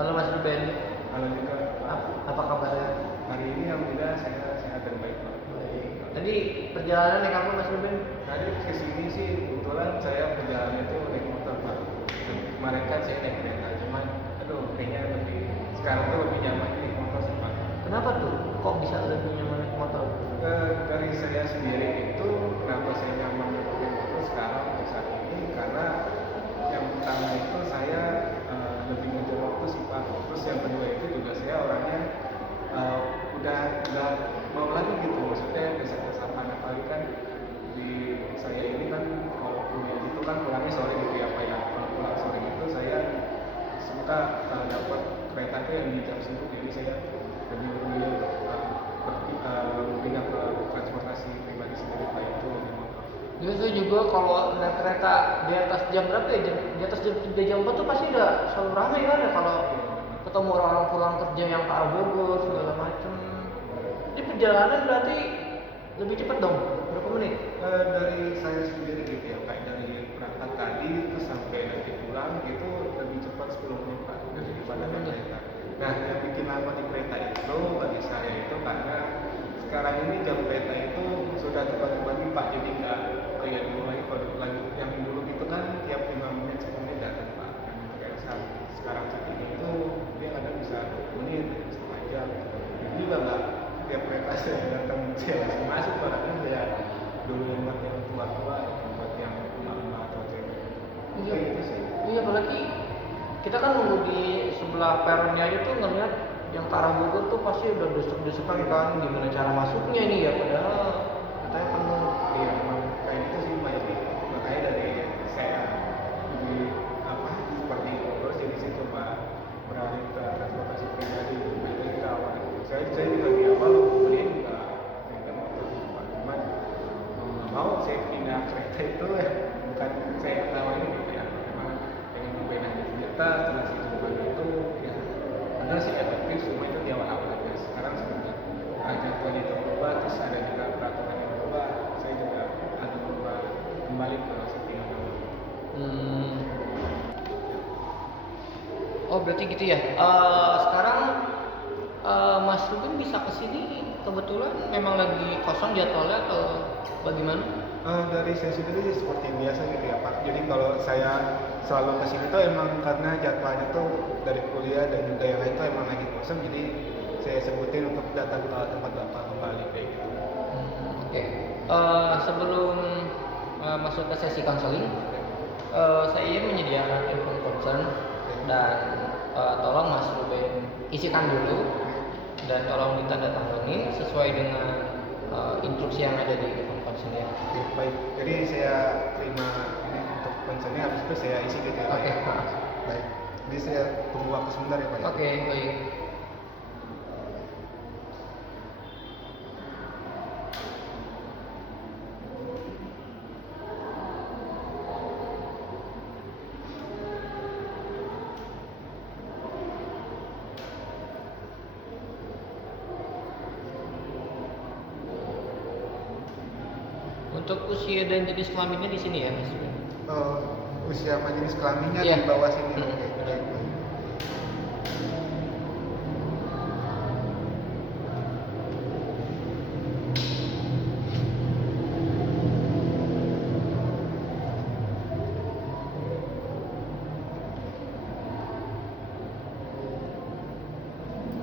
Halo Mas Ruben. Halo juga Pak. Apa kabarnya? Hari ini alhamdulillah saya sehat dan baik Pak. Baik. Tadi perjalanan naik apa Mas Ruben? Tadi ke sini sih kebetulan saya perjalanan itu naik motor Pak. Kemarin kan saya naik kereta, cuman aduh kayaknya sekarang tuh lebih nyaman naik motor sih Pak. Kenapa tuh? Kok bisa lebih nyaman naik motor? Dari saya sendiri itu kenapa saya nyaman naik motor sekarang untuk saat ini karena yang pertama itu saya lebih ngejar waktu sih Pak. Terus yang kedua itu juga saya orangnya udah nggak mau lagi gitu, maksudnya desak-desakan, apalagi kan di saya ini kan kalau kuliah itu kan pulangnya sore gitu ya Pak ya. Kalau pulang sore itu saya suka dapat kereta itu yang di jam sibuk, jadi saya lebih memilih pindah ke transportasi pribadi sendiri Pak, itu lebih motor. Biasanya juga kalau naik kereta di atas jam berapa ya? Di atas jam 3 jam 4 tuh pasti udah selalu ramai kan ya kalau ketemu orang-orang pulang kerja yang ke Bogor segala macem. Ini perjalanan berarti lebih cepat dong? Berapa menit? Dari saya sendiri gitu ya, kayak dari berangkat tadi terus sampai nanti pulang gitu lebih cepat 10 menit Pak daripada naik kereta. Nah, yang bikin lama di kereta itu bagi saya itu karena sekarang ini jam kereta itu sudah terbagi-bagi Pak, jadi nggak kayak dulu lagi. Kalau lagi yang dulu gitu kan tiap 5 menit 10 menit datang Pak. Nah, kayak sekarang saat ini itu dia kadang bisa 20 menit, setengah jam. Ini juga nggak tiap kereta saya datang saya langsung masuk Pak, kan kayak dulu yang buat yang tua-tua, yang buat yang emak-emak atau cewek. Iya. Kayak gitu sih. Iya, apalagi kita kan nunggu di sebelah peronnya aja tuh ngeliat yang ke arah Bogor tuh pasti udah desek-desekan kan, gimana cara masuknya nih ya, padahal katanya penuh. Iya, memang kayak gitu sih Pak. Jadi makanya dari saya lebih seperti Bogor, jadi saya coba beralih ke transportasi pribadi. Jadi ke awal saya juga di awal kuliah juga naik motor sih Pak. Cuman mau nggak mau saya pindah kereta itu ya, bukan saya tawarin gitu ya, memang pengen nyobain aja ternyata setelah saya coba itu ya benar sih efektif, semua itu di awal-awal aja. Sekarang sebenarnya jadwalnya itu berubah, terus ada juga peraturan yang berubah, saya juga agak berubah kembali ke seperti yang dulu. Hmm. Oh berarti gitu ya. Sekarang Mas Ruben bisa kesini kebetulan memang lagi kosong jadwalnya atau bagaimana? Dari saya sendiri seperti biasa gitu ya Pak. Jadi kalau saya selalu kesini tuh emang karena jadwalnya tuh dari kuliah dan juga yang lain tuh emang lagi kosong, jadi saya sebutin untuk datang ke tempat Bapak kembali kayak gitu. Oke. Sebelum masuk ke sesi konseling, saya menyediakan telepon concern dan tolong Mas Ruben isikan dulu dan tolong ditandatangani sesuai dengan instruksi yang ada di telepon concernnya. Oke, baik. Jadi saya terima ini untuk konsennya, habis itu saya isi gitu ya Pak. Oke. Baik. Jadi saya tunggu waktu sebentar ya Pak. Oke, baik. Untuk usia dan jenis kelaminnya di sini ya, Mas. Usia majelis kelaminnya Iya. di bawah sini. Hmm. Oke, baik.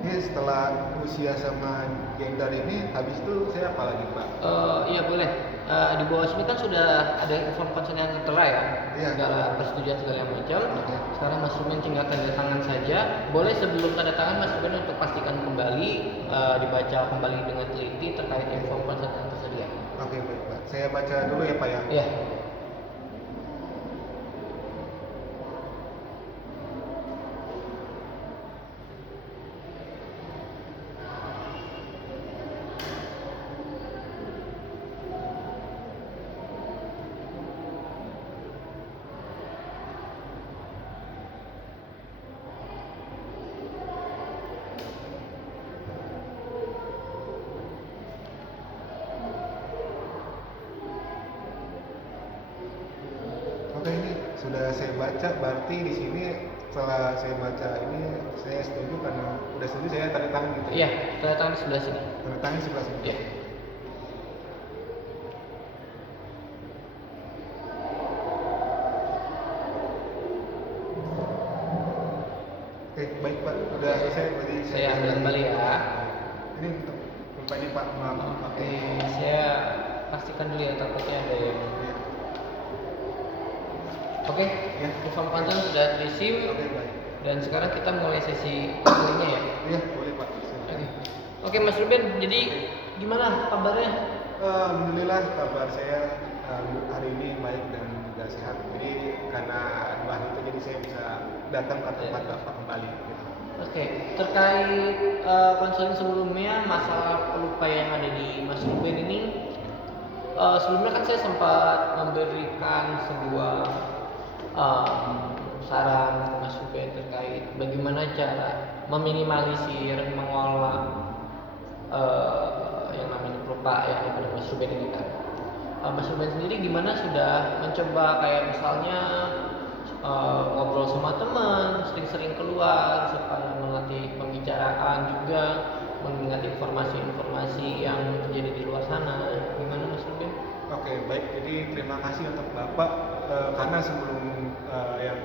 Ini setelah usia sama gender ini, habis itu saya apa lagi Pak? Iya boleh. Di bawah sini kan sudah ada inform consent yang tertera ya, Iya. segala persetujuan segala macam. Oke. Sekarang Mas Ruben tinggal tanda tangan saja. Boleh sebelum tanda tangan Mas Ruben untuk pastikan kembali, dibaca kembali dengan teliti terkait inform consent yang tersedia. Oke, baik Pak. Saya baca dulu ya Pak ya. Iya. Oke, ini sudah saya baca, berarti di sini setelah saya baca ini saya udah setuju saya tanda tangan gitu. Iya, tanda tangan di sebelah sini. Tanda tangan sebelah sini. Iya. Oke, baik Pak. Udah selesai berarti Saya ambil kembali ya. Ini untuk rupanya Pak, maaf. Oke, saya pastikan dulu ya, takutnya ada yang. Iya. Oke, Ya. form konten sudah terisi Oke, baik. dan sekarang kita mulai sesi kuliahnya ya. Iya, boleh Pak. Oke. Oke, Mas Ruben, jadi gimana kabarnya? Alhamdulillah kabar saya hari ini baik dan juga sehat. Jadi karena dua hari itu jadi saya bisa datang ke tempat Bapak kembali. Gitu. Oke, terkait konseling sebelumnya masalah pelupa yang ada di Mas Ruben ini, sebelumnya kan saya sempat memberikan sebuah saran ke Mas Ruben terkait bagaimana cara meminimalisir mengolah yang namanya pelupa yang ada pada Mas Ruben ini kan. Mas Ruben sendiri gimana, sudah mencoba kayak misalnya ngobrol sama teman, sering-sering keluar supaya melatih pembicaraan juga, mengingat informasi-informasi yang terjadi di luar sana. Gimana Mas Ruben? Oke, baik. Jadi terima kasih untuk Bapak karena sebelum yang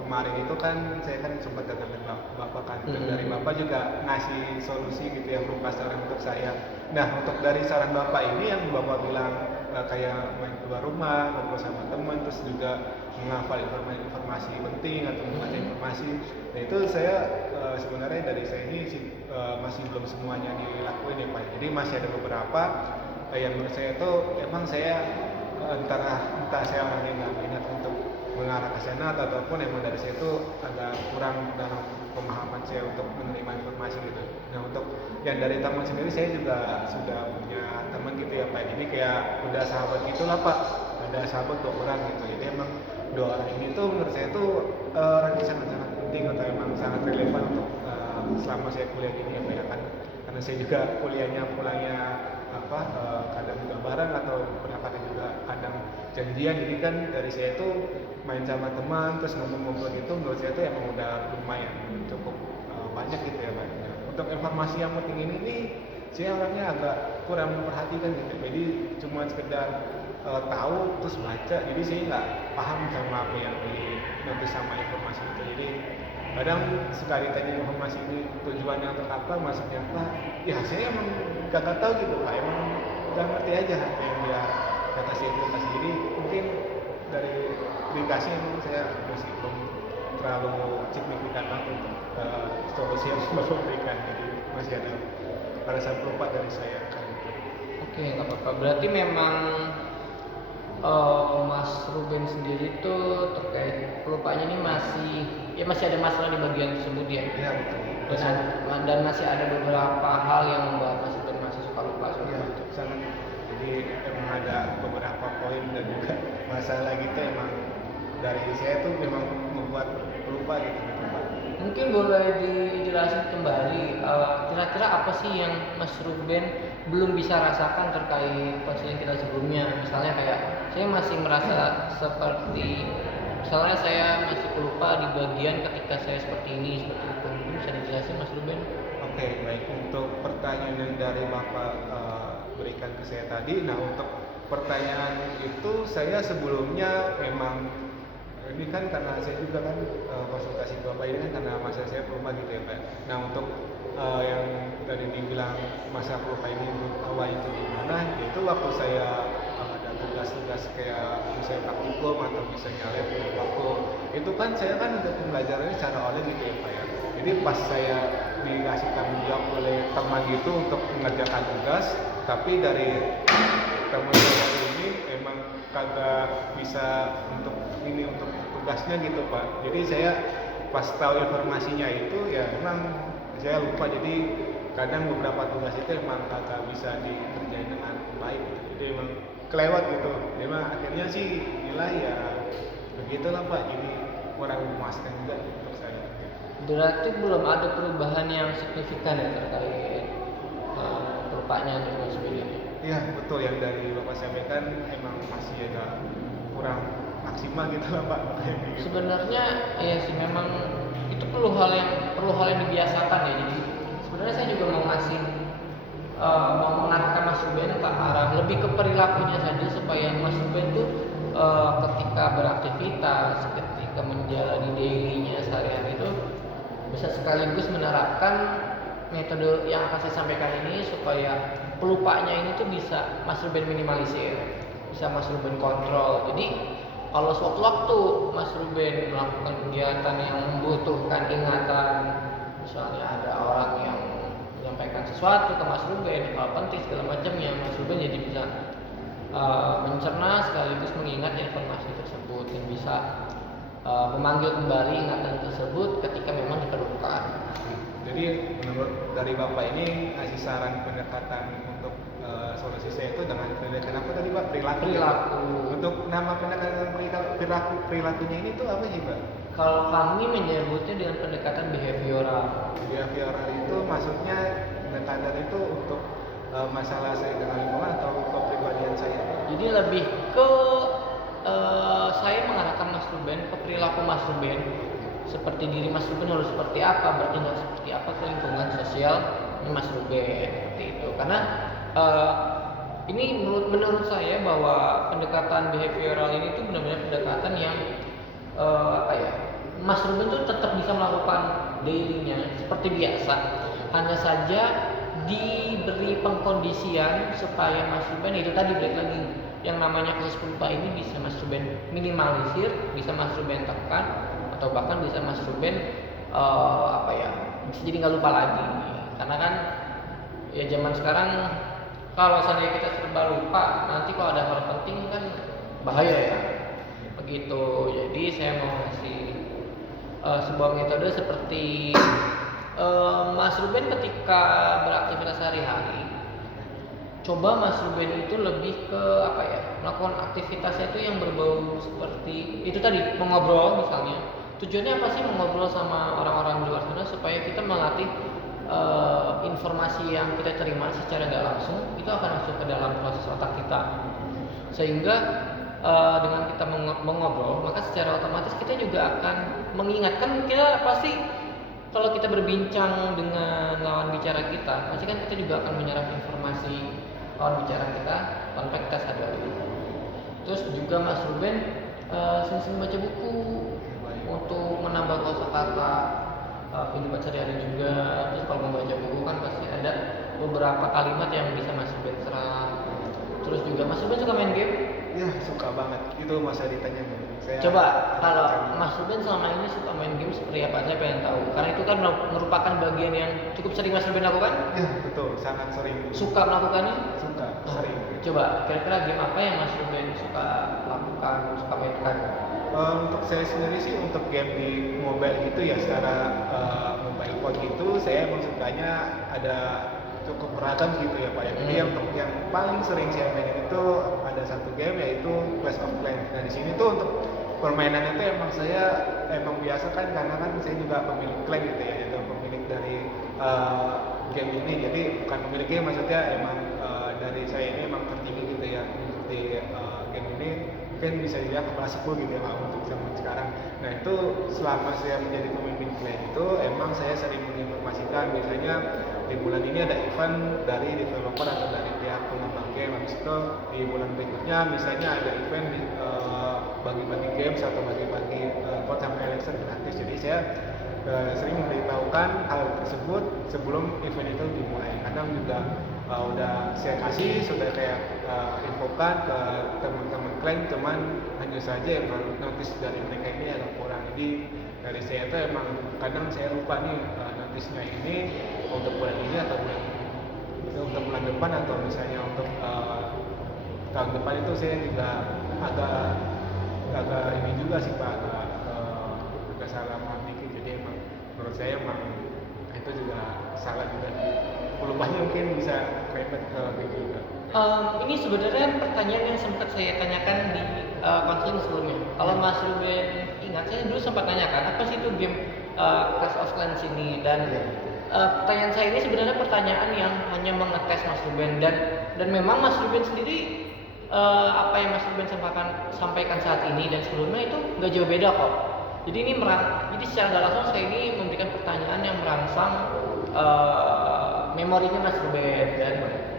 kemarin itu kan saya kan sempat datang ke Bapak kan, dan dari Bapak juga ngasih solusi gitu yang berupa saran untuk saya. Nah, untuk dari saran Bapak ini yang Bapak bilang kayak main keluar rumah, ngobrol sama teman, terus juga menghafal informasi penting atau membaca informasi. Nah, itu saya sebenarnya dari saya ini masih belum semuanya dilakuin ya Pak. Jadi masih ada beberapa yang menurut saya itu emang saya entah saya orangnya nggak minat untuk mengarah ke sana ataupun emang dari saya itu agak kurang dalam pemahaman saya untuk menerima informasi gitu. Nah, untuk yang dari teman sendiri saya juga sudah punya teman gitu ya Pak. Jadi kayak udah sahabat gitulah Pak. Ada sahabat 2 orang gitu. Jadi emang 2 orang ini tuh menurut saya tuh orang yang sangat-sangat penting atau emang sangat relevan untuk selama saya kuliah gini ya Pak ya kan. Karena saya juga kuliahnya pulangnya kadang juga bareng atau berangkatnya juga kadang janjian. Jadi kan dari saya itu main sama teman terus ngomong-ngomong gitu menurut saya itu emang udah lumayan cukup banyak gitu ya Pak. Untuk informasi yang penting ini nih saya orangnya agak kurang memperhatikan gitu. Jadi cuma sekedar tahu terus baca. Jadi saya nggak paham sama apa yang nanti sama informasi itu. Jadi kadang sekali tanya informasi ini tujuannya untuk apa, maksudnya apa, ya saya emang gak tahu gitu Pak, emang gak ngerti aja apa yang dia kasih edukasi. Jadi mungkin dari edukasi emang saya masih belum terlalu signifikan untuk solusi yang Bapak berikan. Jadi masih ada rasa pelupa dari saya kan gitu. Oke, nggak apa-apa. Berarti memang Mas Ruben sendiri tuh terkait pelupanya ini masih ada masalah di bagian tersebut ya. Iya betul. Dan masih ada beberapa hal yang membuat Mas Ruben masih suka lupa Iya, seperti itu. sangat. Jadi emang ada beberapa poin dan juga masalah gitu emang dari saya tuh memang membuat lupa gitu Pak. Mungkin boleh dijelasin kembali kira-kira apa sih yang Mas Ruben belum bisa rasakan terkait konseling kita sebelumnya. Misalnya kayak saya masih merasa seperti, misalnya saya masih pelupa di bagian ketika saya seperti ini, seperti itu. Mungkin bisa dijelasin Mas Ruben? Oke, baik. Untuk pertanyaan yang dari Bapak berikan ke saya tadi, nah untuk pertanyaan itu saya sebelumnya memang ini kan karena saya juga kan konsultasi ke Bapak ini kan karena masa saya pelupa gitu ya Pak. Nah untuk yang tadi dibilang masa pelupa ini awal itu gimana? Itu waktu saya ada tugas-tugas kayak misalnya praktikum atau misalnya lab waktu itu kan saya kan udah pembelajarannya secara online gitu ya Pak ya. Jadi pas saya dikasih tanggung jawab oleh teman gitu untuk mengerjakan tugas, tapi dari teman saya ini emang kagak bisa untuk tugasnya gitu Pak. Jadi saya pas tahu informasinya itu ya emang saya lupa. Jadi kadang beberapa tugas itu emang kagak bisa dikerjain dengan baik gitu. Jadi emang kelewat gitu. Emang akhirnya sih nilai ya begitulah Pak. Jadi kurang memuaskan juga untuk saya. Berarti belum ada perubahan yang signifikan ya terkait pelupanya dari Mas Ruben ini. Iya betul, yang dari Bapak sampaikan emang masih agak kurang maksimal gitu lah Pak. Sebenarnya ya sih memang itu perlu hal yang dibiasakan ya. Jadi sebenarnya saya juga mau mengarahkan Mas Ruben ke arah lebih ke perilakunya saja, supaya Mas Ruben tuh ketika beraktivitas, ketika menjalani dailynya sehari-hari itu bisa sekaligus menerapkan metode yang akan saya sampaikan ini, supaya pelupanya ini tuh bisa Mas Ruben minimalisir, bisa Mas Ruben kontrol. Jadi kalau sewaktu-waktu Mas Ruben melakukan kegiatan yang membutuhkan ingatan, misalnya ada orang yang menyampaikan sesuatu ke Mas Ruben, hal penting segala macamnya, Mas Ruben jadi bisa mencerna sekaligus mengingat informasi tersebut dan bisa memanggil kembali ingatan tersebut ketika memang diperlukan. Jadi menurut dari Bapak ini ngasih saran pendekatan untuk solusi saya itu dengan pendekatan apa tadi Pak? Perilaku. Untuk nama pendekatan perilakunya ini tuh apa sih Pak? Kalau kami menyebutnya dengan pendekatan behavioral. Behavioral itu maksudnya pendekatan itu untuk masalah saya dengan lingkungan atau kepribadian saya? Jadi lebih ke saya mengarahkan Mas Ruben ke perilaku Mas Ruben, seperti diri Mas Ruben harus seperti apa, bertindak seperti apa ke lingkungan sosial Mas Ruben, seperti itu. Karena ini menurut saya bahwa pendekatan behavioral ini tuh benar-benar pendekatan yang Mas Ruben tuh tetap bisa melakukan dailynya seperti biasa, hanya saja diberi pengkondisian supaya Mas Ruben itu tadi balik lagi yang namanya kasus pelupa ini bisa Mas Ruben minimalisir, bisa Mas Ruben tekan, atau bahkan bisa Mas Ruben bisa jadi nggak lupa lagi. Karena kan ya zaman sekarang kalau seandainya kita serba lupa, nanti kalau ada hal penting kan bahaya ya. Begitu. Jadi saya mau kasih sebuah metode seperti Mas Ruben ketika beraktivitas sehari-hari, coba Mas Ruben itu lebih ke melakukan aktivitasnya itu yang berbau seperti itu tadi, mengobrol misalnya. Tujuannya apa sih mengobrol sama orang-orang di luar sana, supaya kita melatih informasi yang kita terima secara nggak langsung itu akan masuk ke dalam proses otak kita, sehingga dengan kita mengobrol, maka secara otomatis kita juga akan mengingatkan. Kita pasti kalau kita berbincang dengan lawan bicara kita, pasti kan kita juga akan menyerap informasi lawan bicara kita tanpa kita sadari. Terus juga Mas Ruben sering-sering baca buku untuk menambah kosakata kehidupan sehari-hari juga. Terus kalau membaca buku kan pasti ada beberapa kalimat yang bisa Mas Ruben serap. Terus juga Mas Ruben suka main game? Ya suka banget, itu masa ditanya saya. Coba kalau Mas Ruben selama ini suka main game seperti apa, saya pengen tahu. Karena itu kan merupakan bagian yang cukup sering Mas Ruben lakukan. Ya betul, sangat sering. Suka melakukannya? Suka, sering. Coba kira-kira game apa yang Mas Ruben suka lakukan, suka mainkan? Untuk saya sendiri sih untuk game di mobile gitu ya, secara mobile phone gitu, saya emang sukanya ada cukup beragam gitu ya Pak ya. Jadi yang paling sering saya mainin itu ada satu game yaitu Clash of Clans. Nah di sini tuh untuk permainannya itu emang saya biasa kan, karena kan saya juga pemilik clan gitu ya, yaitu pemilik dari game ini. Jadi bukan pemilik game, maksudnya emang dari saya ini emang tertinggi gitu ya di game ini. Mungkin bisa dilihat kepala 10 gitu ya Pak untuk zaman sekarang. Nah itu selama saya menjadi pemimpin clan itu emang saya sering menginformasikan, biasanya di bulan ini ada event dari developer atau dari pihak pengembang game. Habis itu di bulan berikutnya misalnya ada event bagi-bagi games atau bagi-bagi code sama election gratis. Jadi saya sering memberitahukan hal tersebut sebelum event itu dimulai. Kadang juga udah saya kasih, sudah kayak infokan ke teman-teman klien, cuman hanya saja emang notice dari mereka ini agak kurang. Jadi dari saya itu emang kadang saya lupa nih notisnya ini untuk bulan ini atau untuk bulan depan, atau misalnya untuk tahun depan. Itu saya juga agak ini juga sih Pak, agak salah paham dikit. Jadi emang menurut saya emang itu juga salah juga. Pelupanya mungkin bisa repet gitu juga. Ini sebenarnya pertanyaan yang sempat saya tanyakan di konseling sebelumnya. Kalau Mas Ruben ingat, saya dulu sempat tanyakan apa sih itu game Clash of Clans ini, dan pertanyaan saya ini sebenarnya pertanyaan yang hanya mengetes Mas Ruben, dan memang Mas Ruben sendiri apa yang Mas Ruben sampaikan saat ini dan sebelumnya itu nggak jauh beda kok. Jadi jadi secara nggak langsung saya ini memberikan pertanyaan yang merangsang memorinya Mas Ruben,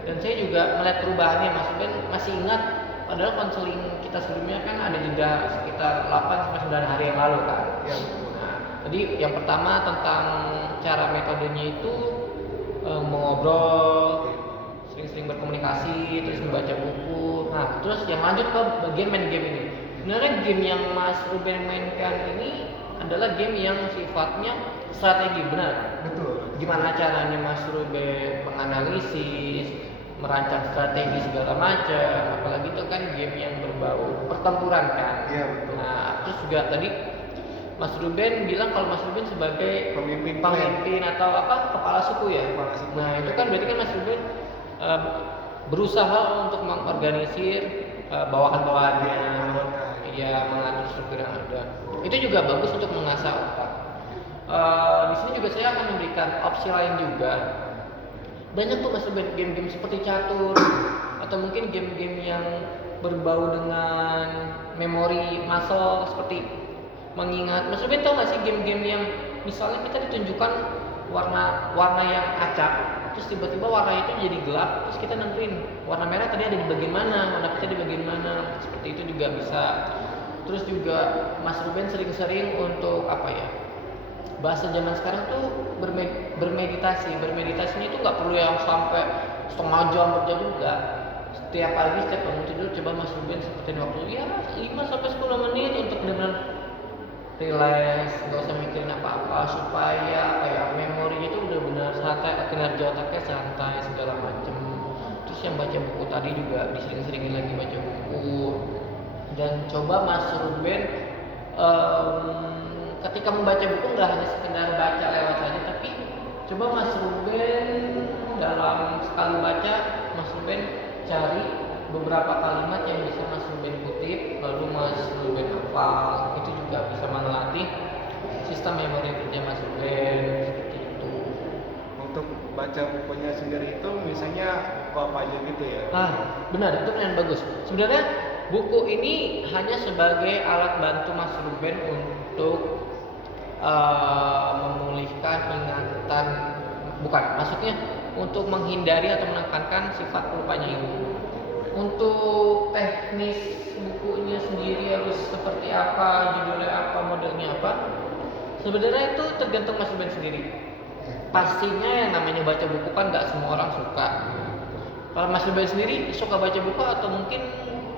dan saya juga melihat perubahannya. Mas Ruben masih ingat, padahal konseling kita sebelumnya kan ada jeda sekitar 8 sampai 9 hari yang lalu kan. Ya betul. Nah, tadi yang pertama tentang cara metodenya itu mengobrol, sering-sering berkomunikasi, terus membaca buku. Nah, terus yang lanjut ke bagian main game ini. Sebenarnya game yang Mas Ruben mainkan ini adalah game yang sifatnya strategi, benar? Betul. Gimana caranya Mas Ruben menganalisis, merancang strategi segala macam, apalagi itu kan game yang berbau pertempuran kan. Iya betul. Nah, terus juga tadi Mas Ruben bilang kalau Mas Ruben sebagai Pemimpin atau apa, kepala suku ya. Kepala suku. Nah, itu kan berarti kan Mas Ruben berusaha untuk mengorganisir bawahan-bawahannya, ya mengatur struktur yang ada. Itu juga bagus untuk mengasah otak. Di sini juga saya akan memberikan opsi lain juga. Banyak tuh Mas Ruben game-game seperti catur atau mungkin game-game yang berbau dengan memori muscle seperti mengingat. Mas Ruben tahu nggak sih game-game yang misalnya kita ditunjukkan warna yang acak, terus tiba-tiba warna itu jadi gelap, terus kita nentuin warna merah tadi ada di bagian mana, warna putih di bagian mana. Seperti itu juga bisa. Terus juga Mas Ruben sering-sering untuk apa ya, bahasa zaman sekarang tuh bermeditasi. Bermeditasinya itu nggak perlu yang sampai setengah jam berjam juga. Setiap pagi setiap bangun tidur coba Mas Ruben seperti waktu ya 5 sampai 10 menit untuk benar-benar relax, nggak usah mikirin apa-apa, supaya apa ya, memorinya itu udah benar santai, kinerja otaknya santai segala macem. Terus yang baca buku tadi juga disering-seringin lagi baca buku, dan coba Mas Ruben ketika membaca buku nggak hanya sekedar baca lewat saja, tapi coba Mas Ruben dalam sekali baca Mas Ruben cari beberapa kalimat yang bisa Mas Ruben kutip, lalu Mas Ruben hafal. Itu juga bisa melatih sistem memori kerja Mas Ruben seperti itu. Untuk baca bukunya sendiri itu misalnya buku apa aja gitu ya? Benar, itu yang bagus. Sebenarnya buku ini hanya sebagai alat bantu Mas Ruben untuk memulihkan ingatan, maksudnya untuk menghindari atau menekankan sifat pelupanya ini. Untuk teknis bukunya sendiri harus seperti apa, judulnya apa, modelnya apa, sebenarnya itu tergantung Mas Ruben sendiri. Pastinya yang namanya baca buku kan nggak semua orang suka. Kalau Mas Ruben sendiri suka baca buku atau mungkin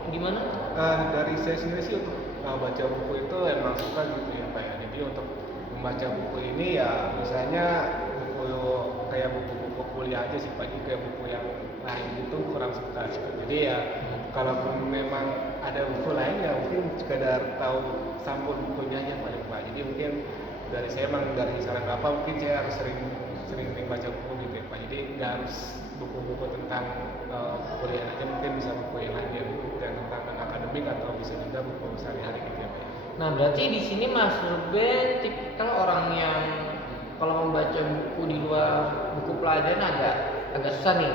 gimana? Dari saya sendiri sih untuk baca buku itu emang suka gitu ya Pak ya. Jadi untuk membaca buku ini ya misalnya buku kayak buku-buku kuliah aja sih Pak, kayak buku yang lain itu kurang suka gitu. Jadi ya kalaupun memang ada buku lain ya mungkin sekedar tahu sampul bukunya aja Pak. Jadi mungkin dari saya emang dari saran apa mungkin saya harus sering baca buku gitu ya Pak. Jadi nggak harus buku-buku tentang kuliah aja, mungkin bisa buku yang lain yang tentang akademik atau bisa juga buku sehari-hari gitu ya Pak. Nah, berarti di sini Mas Ruben tipikal orang yang kalau membaca buku di luar buku pelajaran agak susah nih.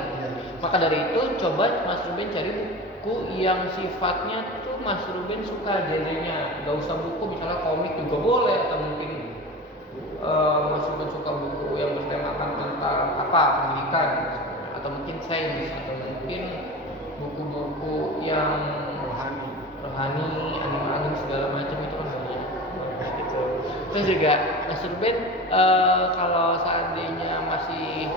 Maka dari itu coba Mas Ruben cari buku yang sifatnya tuh Mas Ruben suka genrenya. Gak usah buku misalnya komik juga boleh, atau mungkin Mas Ruben suka buku yang bertemakan tentang apa, pendidikan, atau mungkin sains, atau mungkin buku-buku yang rohani, anime segala macam itu kan banyak. Gitu. Terus juga Mas Ruben kalau seandainya masih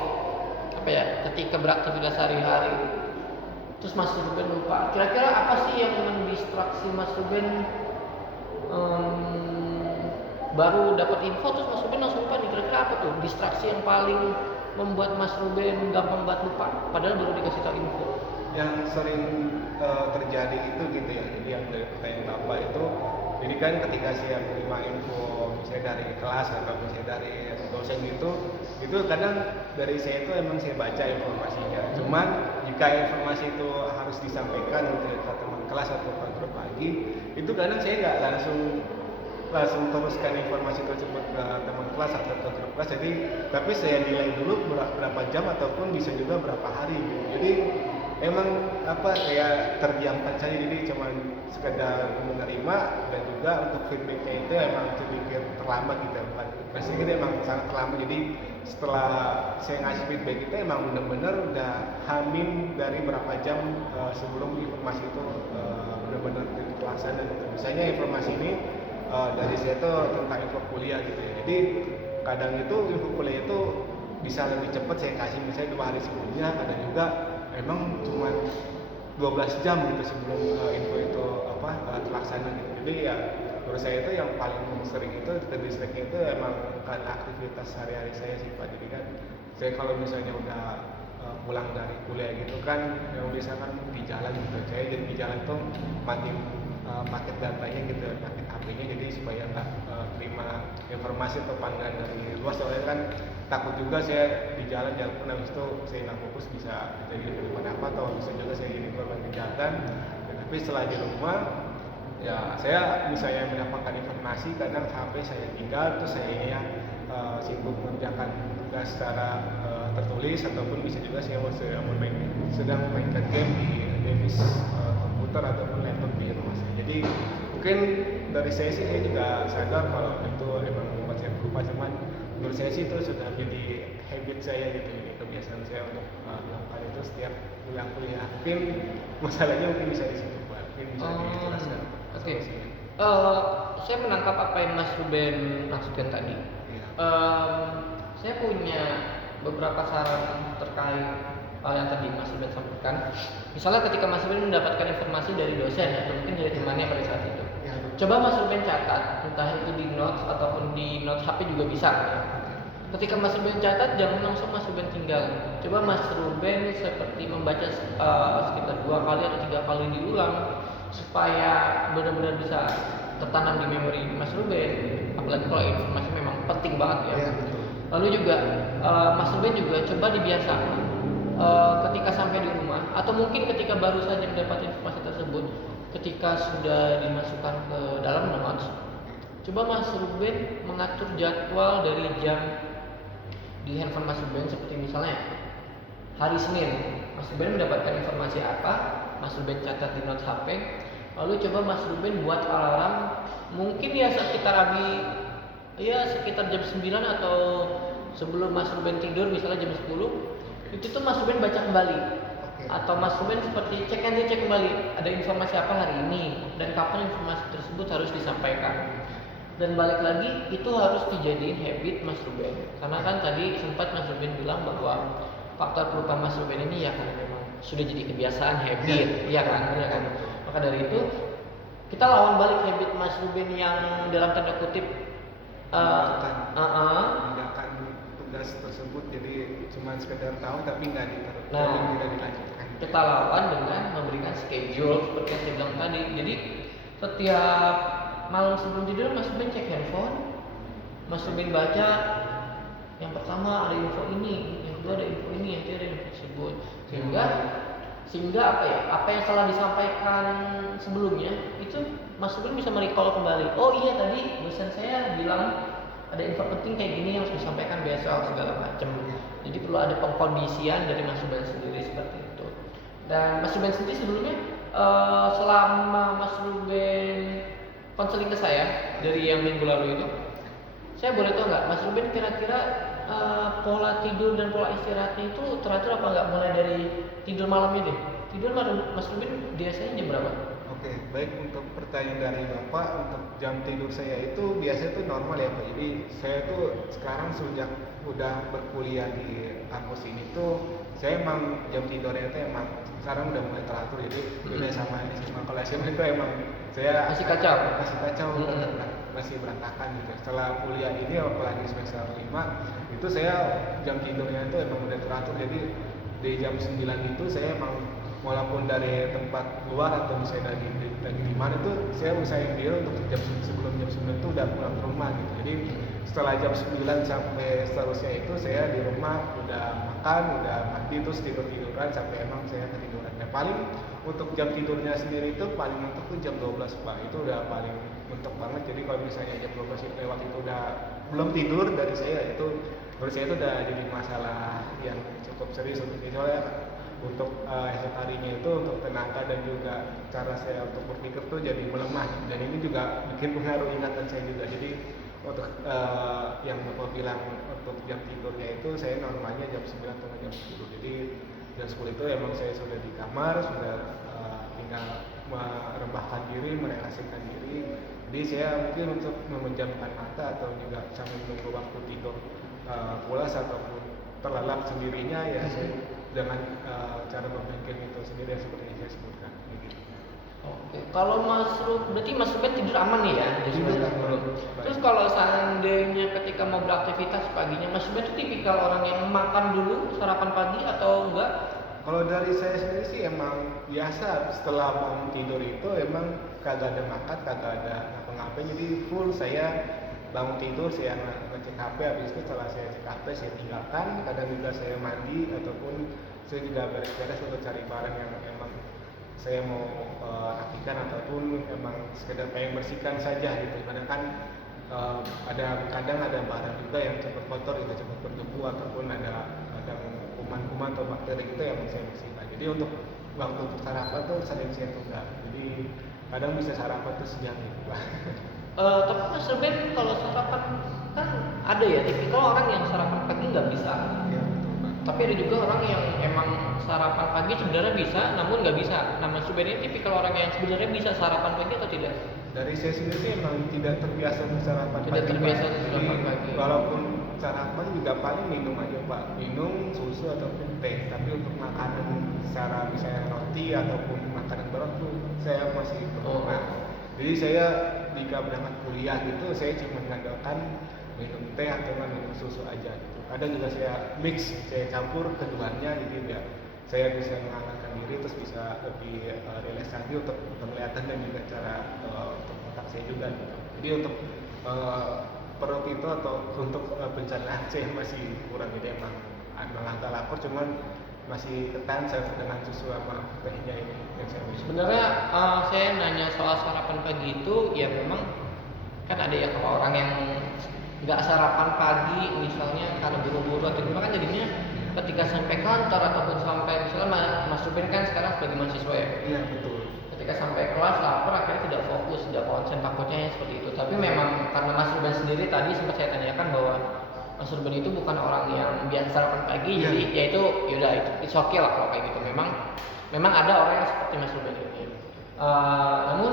apa ya, ketika beraktivitas sehari-hari terus Mas Ruben lupa, kira-kira apa sih yang mendistraksi Mas Ruben, baru dapat info terus Mas Ruben langsung lupa nih, kira-kira apa tuh distraksi yang paling membuat Mas Ruben gampang banget lupa padahal baru dikasih tahu info? Yang sering terjadi itu gitu ya, jadi yang dari pertanyaan Bapak itu, jadi kan ketika saya menerima info misalnya dari kelas atau misalnya dari dosen itu kadang dari saya itu emang saya baca informasinya, cuman jika informasi itu harus disampaikan gitu ya, ke teman kelas atau ke grup lagi, itu kadang saya nggak langsung teruskan informasi tersebut ke teman kelas atau ke grup kelas, jadi tapi saya nilai dulu berapa jam ataupun bisa juga berapa hari gitu. Jadi emang apa kayak terdiamkan saja, jadi cuma sekedar menerima, dan juga untuk feedbacknya itu emang sedikit terlambat gitu. Pastinya kita emang sangat terlambat, jadi setelah saya ngasih feedback itu emang benar-benar udah hamin dari berapa jam sebelum informasi itu benar-benar terlaksana gitu. Misalnya informasi ini dari saya itu tentang info kuliah gitu ya, jadi kadang itu info kuliah itu bisa lebih cepat saya kasih misalnya 2 hari sebelumnya, kadang juga emang cuma 12 jam gitu sebelum info itu terlaksana gitu. Jadi ya menurut saya itu yang paling sering itu terdistract itu emang karena aktivitas sehari-hari saya sih Pak. Jadi kan saya kalau misalnya udah pulang dari kuliah gitu kan, yang biasa kan di jalan gitu, saya jadi di jalan tuh mati paket datanya gitu, paket HP-nya, jadi supaya nggak terima informasi atau panggilan dari luas. Soalnya kan takut juga saya di jalan pun habis itu saya nggak fokus, bisa jadi apa atau bisa juga saya jadi korban kejahatan. Tapi setelah di rumah ya saya misalnya mendapatkan informasi, kadang HP saya tinggal, terus saya ya sibuk mengerjakan tugas secara tertulis, ataupun bisa juga saya sedang memainkan game di device komputer ataupun laptop di rumah saya. Jadi mungkin dari saya sih, saya juga sadar kalau itu emang membuat saya berubah, cuman menurut saya sih itu sudah jadi habit saya gitu, jadi kebiasaan saya untuk melakukan itu setiap pulang kuliah. Mungkin masalahnya mungkin bisa di situ Pak, mungkin bisa dijelaskan. Oke. Saya menangkap apa yang Mas Ruben maksudkan tadi. Iya. Saya punya beberapa saran terkait hal yang tadi Mas Ruben sampaikan. Misalnya ketika Mas Ruben mendapatkan informasi dari dosen atau mungkin dari temannya pada saat itu, Ya, coba Mas Ruben catat, entah itu di notes ataupun di notes HP juga bisa. Ketika Mas Ruben catat, jangan langsung Mas Ruben tinggal. Coba Mas Ruben seperti membaca sekitar 2 kali atau 3 kali diulang, supaya benar-benar bisa tertanam di memori Mas Ruben. Apalagi kalau informasi memang penting banget ya. Ya, betul. Lalu juga Mas Ruben juga coba dibiasakan ketika sampai di rumah, atau mungkin ketika baru saja mendapat informasi tersebut, ketika sudah dimasukkan ke dalam notes, coba Mas Ruben mengatur jadwal dari jam di handphone Mas Ruben, seperti misalnya hari Senin Mas Ruben mendapatkan informasi apa, Mas Ruben catat di notes HP, lalu coba Mas Ruben buat alarm, mungkin ya sekitar sekitar jam 9 atau sebelum Mas Ruben tidur, misalnya jam 10, itu tuh Mas Ruben baca kembali. Atau Mas Ruben seperti cek kembali, ada informasi apa hari ini dan kapan informasi tersebut harus disampaikan. Dan balik lagi, itu harus dijadiin habit Mas Ruben. Karena kan tadi sempat Mas Ruben bilang bahwa faktor pelupa Mas Ruben ini ya karena memang sudah jadi kebiasaan, habit, ya kan? Maka dari itu kita lawan balik habit Mas Ruben yang dalam tanda kutip mengerjakan tugas tersebut, jadi cuma sekedar tahu tapi tidak dilanjutkan. Kita lawan dengan memberikan schedule seperti yang saya bilang tadi. Jadi setiap malam sebelum tidur Mas Ruben cek handphone, Mas Ruben baca, yang pertama ada info ini, yang kedua ada info ini, yang ketiga ada info tersebut, sehingga apa yang salah disampaikan sebelumnya itu Mas Ruben bisa merecall kembali. Oh iya, tadi dosen saya bilang ada info penting kayak gini yang harus disampaikan besok segala macam. Jadi perlu ada pengkondisian dari Mas Ruben sendiri seperti itu. Dan Mas Ruben sendiri sebelumnya selama Mas Ruben konseling ke saya dari yang minggu lalu itu, saya boleh tahu nggak Mas Ruben kira-kira pola tidur dan pola istirahatnya itu teratur apa nggak, mulai dari tidur malamnya deh. Tidur malam Mas Ruben biasanya jam berapa? Oke, baik, untuk pertanyaan dari Bapak, untuk jam tidur saya itu biasanya itu normal ya Pak. Jadi saya tuh sekarang sejak udah berkuliah di kampus ini tuh, saya emang jam tidurnya itu emang sekarang udah mulai teratur. Jadi beda sama SMA. Kalau SMA itu emang saya Masih kacau. Masih berantakan gitu. Setelah kuliah ini apalagi semester 5 itu saya jam tidurnya itu emang udah teratur. Jadi di jam 9 itu saya emang walaupun dari tempat luar atau misalnya dari di mana itu saya usahain diri untuk sebelum jam 9 itu udah pulang ke rumah gitu. Jadi setelah jam 9 sampai seterusnya itu saya di rumah udah makan, udah mandi, terus tiduran sampai emang saya ketiduran. Nah, paling untuk jam tidurnya sendiri itu paling mentok tuh jam 12 Pak. Itu udah paling mentok banget. Jadi kalau misalnya jam 12 lewat itu udah belum tidur dari saya, itu menurut saya itu udah jadi masalah yang cukup serius untuk soalnya untuk esok harinya itu untuk tenaga dan juga cara saya untuk berpikir tuh jadi melemah, dan ini juga bikin pengaruh ingatan saya juga. Jadi untuk yang Bapak bilang untuk jam tidurnya itu saya normalnya jam 9 atau jam 10. Jadi jam 10 itu emang saya sudah di kamar, sudah tinggal merembahkan diri, merelaksasikan diri. Jadi saya mungkin untuk memejamkan mata atau juga sambil menunggu waktu tidur pulas ataupun terlelap sendirinya, ya saya dengan cara berpikir itu sendiri yang seperti yang saya sebutkan. Gitu. Oke, kalau berarti Mas Ruben tidur aman nih ya? Tidur aman. Terus kalau seandainya ketika mau beraktivitas paginya, Mas Ruben itu tipikal orang yang makan dulu sarapan pagi atau enggak? Kalau dari saya sendiri sih emang biasa setelah bangun tidur itu emang kagak ada makan, kagak ada ngapa-ngapain, jadi full saya bangun tidur saya ngecek HP, habis itu setelah saya cek HP saya tinggalkan, kadang juga saya mandi ataupun saya juga beres-beres untuk cari barang yang emang saya mau rapikan ataupun emang sekedar pengen bersihkan saja gitu. Karena kan kadang ada barang juga yang cepat kotor gitu, cepat berdebu ataupun ada kuman-kuman atau bakteri gitu yang saya bersihkan. Jadi untuk waktu untuk sarapan tuh sering saya tunda. Jadi kadang bisa sarapan tuh sejam gitu Pak. Tapi Mas Ruben kalau sarapan kan ada ya tipikal orang yang sarapan pagi nggak bisa. Iya betul Pak. Tapi ada juga orang yang emang sarapan pagi sebenarnya bisa, namun nggak bisa. Nah Mas Ruben ini tipikal orang yang sebenarnya bisa sarapan pagi atau tidak? Dari saya sendiri sih emang tidak terbiasa untuk sarapan Tidak pagi. terbiasa Pak. untuk Jadi, sarapan pagi. walaupun sarapan juga paling minum aja Pak, minum susu ataupun teh. Tapi untuk makanan secara misalnya roti ataupun makanan berat tuh saya masih belum pernah. Jadi saya jika berangkat kuliah gitu saya cuma mengandalkan minum teh atau minum susu aja gitu. Kadang juga saya mix, saya campur keduanya, jadi biar saya bisa menghangatkan diri terus bisa lebih rileks lagi untuk penglihatan dan juga cara untuk otak saya juga gitu. Jadi untuk perut itu atau untuk pencernaan saya masih kurang, jadi emang agak lapar cuman masih ketahan saya dengan susu sama tehnya ini yang saya minum. Sebenarnya saya nanya soal sarapan pagi itu ya memang kan ada ya kalau orang yang nggak sarapan pagi misalnya karena buru-buru atau gimana kan jadinya ketika sampai kantor ataupun sampai misalnya Mas Ruben kan sekarang sebagai mahasiswa ya. Iya betul. Ketika sampai kelas lapar akhirnya tidak fokus, tidak konsen, takutnya seperti itu. Tapi memang karena Mas Ruben sendiri tadi sempat saya tanyakan bahwa Mas Ruben itu bukan orang yang biasa sarapan pagi, jadi ya itu yaudah it's okay lah kalau kayak gitu. Memang ada orang yang seperti Mas Ruben ini. Namun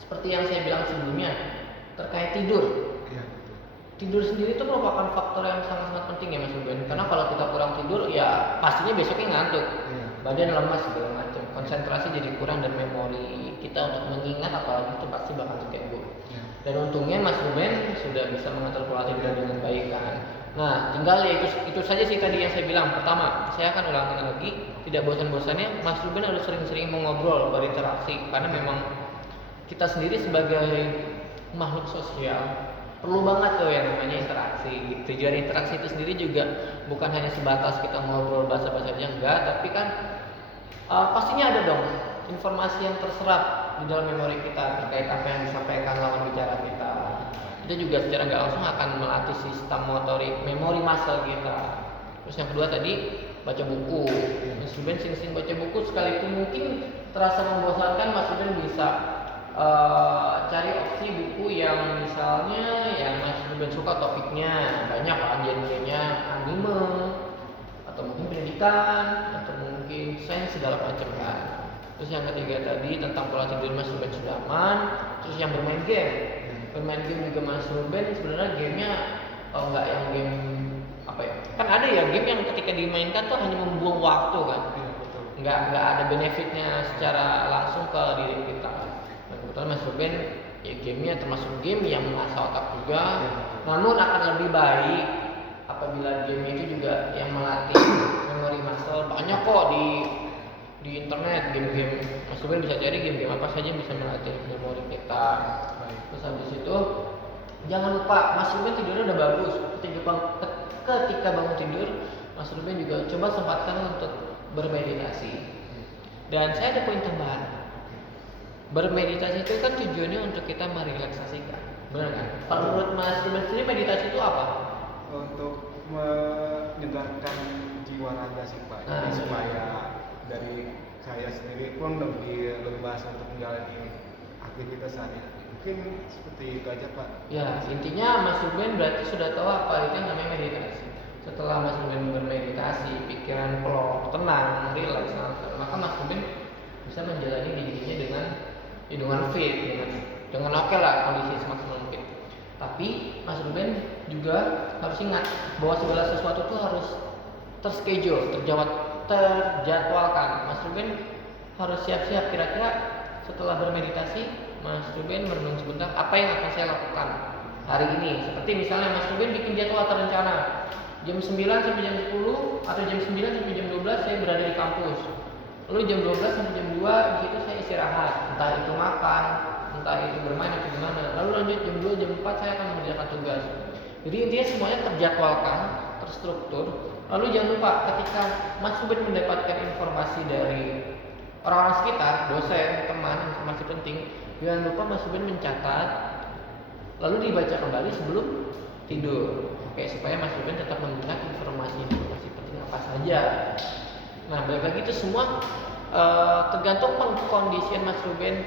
seperti yang saya bilang sebelumnya terkait tidur. Iya betul. Tidur sendiri itu merupakan faktor yang sangat-sangat penting ya Mas Ruben. Karena kalau kita kurang tidur ya pastinya besoknya ngantuk. Iya. Badan lemas segala macam. Konsentrasi jadi kurang dan memori kita untuk mengingat apalagi itu pasti bakal terganggu. Iya. Dan untungnya Mas Ruben sudah bisa mengatur pola tidur dengan baik kan. Nah, tinggal ya itu saja sih tadi yang saya bilang. Pertama, saya akan ulangi lagi, tidak bosan-bosannya Mas Ruben harus sering-sering mengobrol, berinteraksi karena memang kita sendiri sebagai makhluk sosial perlu banget tuh yang namanya interaksi. Tujuan interaksi itu sendiri juga bukan hanya sebatas kita ngobrol bahasa-bahasa aja enggak, tapi kan pastinya ada dong informasi yang terserap di dalam memori kita terkait apa yang disampaikan lawan bicara kita. Itu juga secara nggak langsung akan melatih sistem motorik memori muscle kita. Terus yang kedua tadi baca buku. Mas Ruben sering-sering baca buku, sekalipun mungkin terasa membosankan, Mas Ruben bisa cari opsi buku yang misalnya yang Mas Ruben suka topiknya, banyak kan genrenya, anime atau mungkin pendidikan atau mungkin sains segala macam kan. Terus yang ketiga tadi tentang pola tidur Mas Ruben sudah aman. Terus yang bermain game juga Mas Ruben sebenarnya gamenya nggak yang game apa ya, kan ada ya game yang ketika dimainkan tuh hanya membuang waktu kan, nggak ada benefitnya secara langsung ke diri kita. Dan kebetulan Mas Ruben ya gamenya termasuk game yang mengasah otak juga, namun akan lebih baik apabila game itu juga yang melatih memori muscle. Banyak kok di internet game-game, Mas Ruben bisa cari game-game apa saja bisa melatih memori kita. Terus habis itu jangan lupa Mas Ruben tidurnya udah bagus. Ketika bangun tidur, Mas Ruben juga coba sempatkan untuk bermeditasi. Dan saya ada poin tambahan. Bermeditasi itu kan tujuannya untuk kita merelaksasikan, benar kan? Kalau menurut Mas Ruben sendiri meditasi itu apa? Untuk menyegarkan jiwa olahraga sih Pak. Nah, Jadi supaya dari saya sendiri pun lebih leluasa untuk menjalani aktivitas sehari-hari. Mungkin seperti itu aja Pak. Ya, intinya Mas Ruben berarti sudah tahu apa itu yang namanya meditasi. Setelah Mas Ruben bermeditasi, pikiran plong, tenang, rileks, maka Mas Ruben bisa menjalani dirinya dengan fit, dengan oke lah kondisi semaksimal mungkin. Tapi Mas Ruben juga harus ingat bahwa segala sesuatu itu harus terschedule, terjadwalkan. Mas Ruben harus siap-siap kira-kira setelah bermeditasi Mas Ruben merenung sebentar apa yang akan saya lakukan hari ini. Seperti misalnya Mas Ruben bikin jadwal terencana jam 9 sampai jam 10 atau jam 9 sampai jam 12 saya berada di kampus. Lalu jam 12 sampai jam 2 di situ saya istirahat, entah itu makan, entah itu bermain atau gimana. Lalu lanjut jam 2 jam 4 saya akan mengerjakan tugas. Jadi intinya semuanya terjadwalkan, terstruktur. Lalu jangan lupa ketika Mas Ruben mendapatkan informasi dari orang-orang sekitar, dosen, teman, informasi penting, jangan lupa Mas Ruben mencatat, lalu dibaca kembali sebelum tidur. Oke, supaya Mas Ruben tetap mengingat informasi penting apa saja. Nah, balik lagi itu semua tergantung kondisian Mas Ruben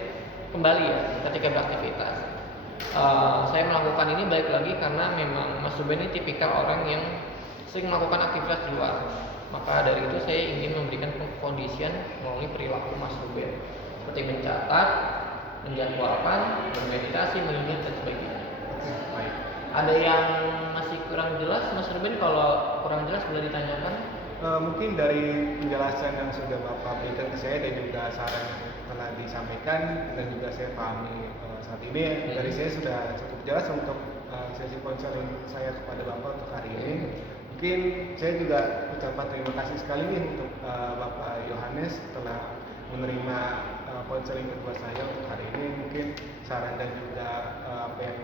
kembali ya ketika beraktivitas. Saya melakukan ini balik lagi karena memang Mas Ruben ini tipikal orang yang sering melakukan aktivitas di luar. Maka dari itu saya ingin memberikan pengkondisian melalui perilaku Mas Ruben seperti mencatat, menjadwalkan, bermeditasi, mengingat dan sebagainya. Baik. Ada yang masih kurang jelas Mas Ruben? Kalau kurang jelas boleh ditanyakan. Mungkin dari penjelasan yang sudah Bapak berikan ke saya dan juga saran yang telah disampaikan dan juga saya pahami saat ini dari saya sudah cukup jelas untuk sesi konseling saya kepada Bapak untuk hari ini. Mungkin saya juga ucapkan terima kasih sekali nih untuk Bapak Yohanes telah menerima konseling kedua saya untuk hari ini. Mungkin saran dan juga apa yang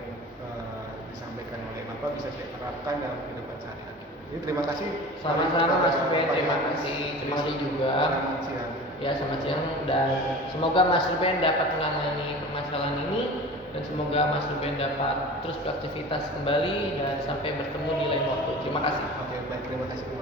disampaikan oleh Bapak bisa saya terapkan dalam kehidupan sehari-hari. Jadi terima kasih. Sama-sama Mas Ruben, terima kasih juga. Selamat siang. Ya, selamat siang dan semoga Mas Ruben dapat menangani permasalahan ini dan semoga Mas Ruben dapat terus beraktivitas kembali dan sampai bertemu di lain waktu. Terima kasih. Oke, baik, terima kasih kembali.